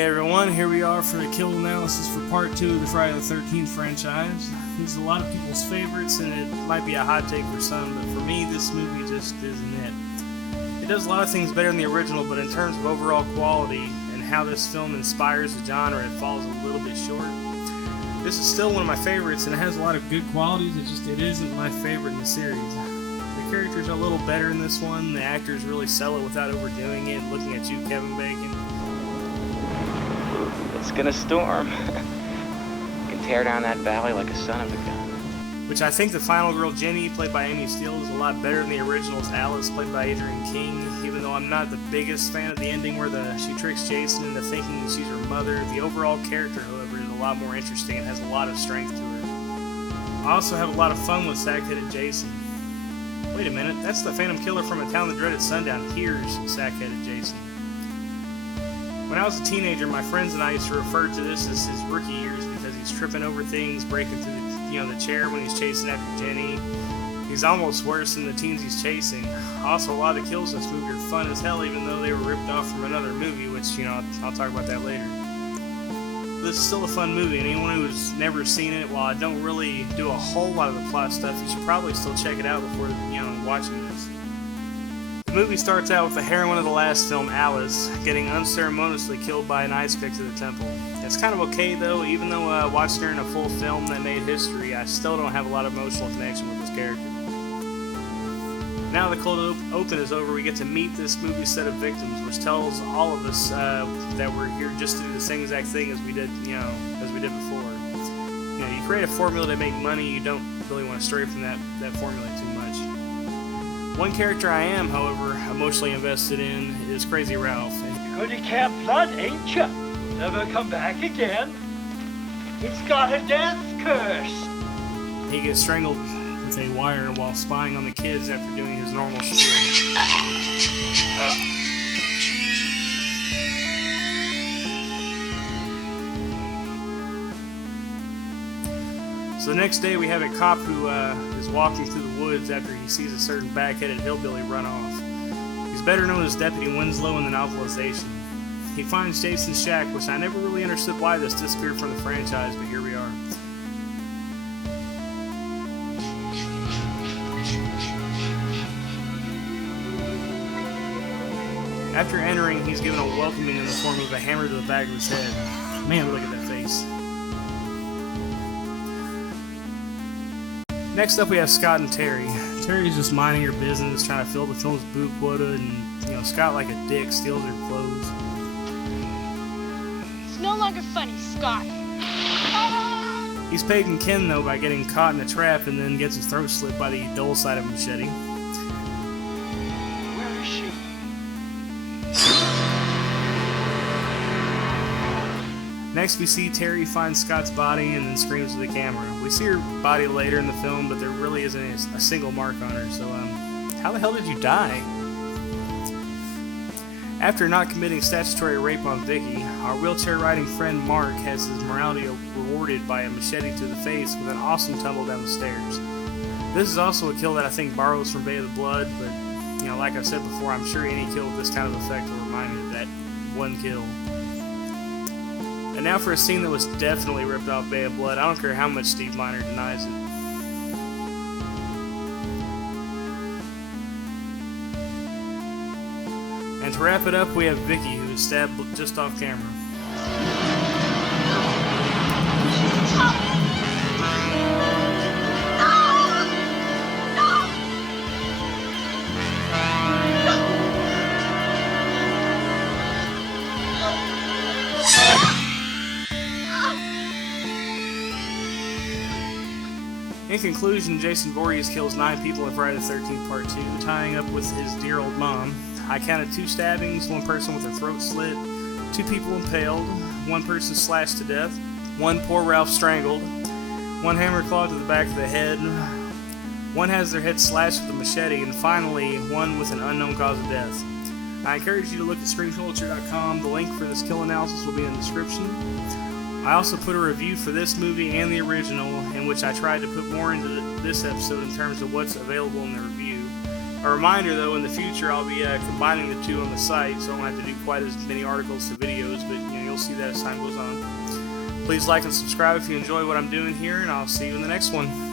Hey everyone, here we are for the kill analysis for part 2 of the Friday the 13th franchise. This is a lot of people's favorites and it might be a hot take for some, but for me this movie just isn't it. It does a lot of things better than the original, but in terms of overall quality and how this film inspires the genre, it falls a little bit short. This is still one of my favorites and it has a lot of good qualities, it isn't my favorite in the series. The characters are a little better in this one, the actors really sell it without overdoing it. Looking at you, Kevin Bacon. It's gonna storm. You can tear down that valley like a son of a gun. Which I think the final girl, Jenny, played by Amy Steele, is a lot better than the original's Alice, played by Adrienne King. Even though I'm not the biggest fan of the ending where she tricks Jason into thinking she's her mother, the overall character, however, is a lot more interesting and has a lot of strength to her. I also have a lot of fun with sack-headed Jason. Wait a minute, that's the Phantom Killer from A Town That Dreaded Sundown. Here's sack-headed Jason. When I was a teenager, my friends and I used to refer to this as his rookie years because he's tripping over things, breaking through the chair when he's chasing after Jenny. He's almost worse than the teens he's chasing. Also, a lot of the kills in this movie are fun as hell, even though they were ripped off from another movie, which, I'll talk about that later. This is still a fun movie, and anyone who's never seen it, while I don't really do a whole lot of the plot stuff, you should probably still check it out before, watching this. The movie starts out with the heroine of the last film, Alice, getting unceremoniously killed by an ice pick to the temple. It's kind of okay though, even though watching her in a full film that made history, I still don't have a lot of emotional connection with this character. Now the cold open is over, we get to meet this movie's set of victims, which tells all of us that we're here just to do the same exact thing as we did, before. You create a formula to make money, you don't really want to stray from that formula too much. One character I am, however, emotionally invested in is Crazy Ralph. You're going to Camp Blood, ain't you? Never come back again. It's got a death curse. He gets strangled with a wire while spying on the kids after doing his normal spiel. So the next day we have a cop who is walking through the woods after he sees a certain back-headed hillbilly run off. He's better known as Deputy Winslow in the novelization. He finds Jason's shack, which I never really understood why this disappeared from the franchise, but here we are. After entering, he's given a welcoming in the form of a hammer to the back of his head. Man, look at that face. Next up we have Scott and Terry. Terry's just minding her business, trying to fill the film's boob quota, and Scott, like a dick, steals her clothes. It's no longer funny, Scott. He's paging Ken though by getting caught in a trap and then gets his throat slit by the dull-sided machete. Where is she? Next we see Terry find Scott's body and then screams to the camera. We see her body later in the film, but there really isn't a single mark on her, so how the hell did you die? After not committing statutory rape on Vicky, our wheelchair-riding friend Mark has his morality rewarded by a machete to the face with an awesome tumble down the stairs. This is also a kill that I think borrows from Bay of the Blood, but like I said before, I'm sure any kill with this kind of effect will remind me of that one kill. And now for a scene that was definitely ripped off Bay of Blood. I don't care how much Steve Miner denies it. And to wrap it up, we have Vicky, who is stabbed just off camera. In conclusion, Jason Voorhees kills 9 people in Friday the 13th Part 2, tying up with his dear old mom. I counted 2 stabbings, 1 person with their throat slit, 2 people impaled, 1 person slashed to death, 1 poor Ralph strangled, 1 hammer claw to the back of the head, 1 has their head slashed with a machete, and finally 1 with an unknown cause of death. I encourage you to look at screamculture.com. The link for this kill analysis will be in the description. I also put a review for this movie and the original, in which I tried to put more into this episode in terms of what's available in the review. A reminder though, in the future I'll be combining the two on the site, so I won't have to do quite as many articles to videos, but you'll see that as time goes on. Please like and subscribe if you enjoy what I'm doing here, and I'll see you in the next one.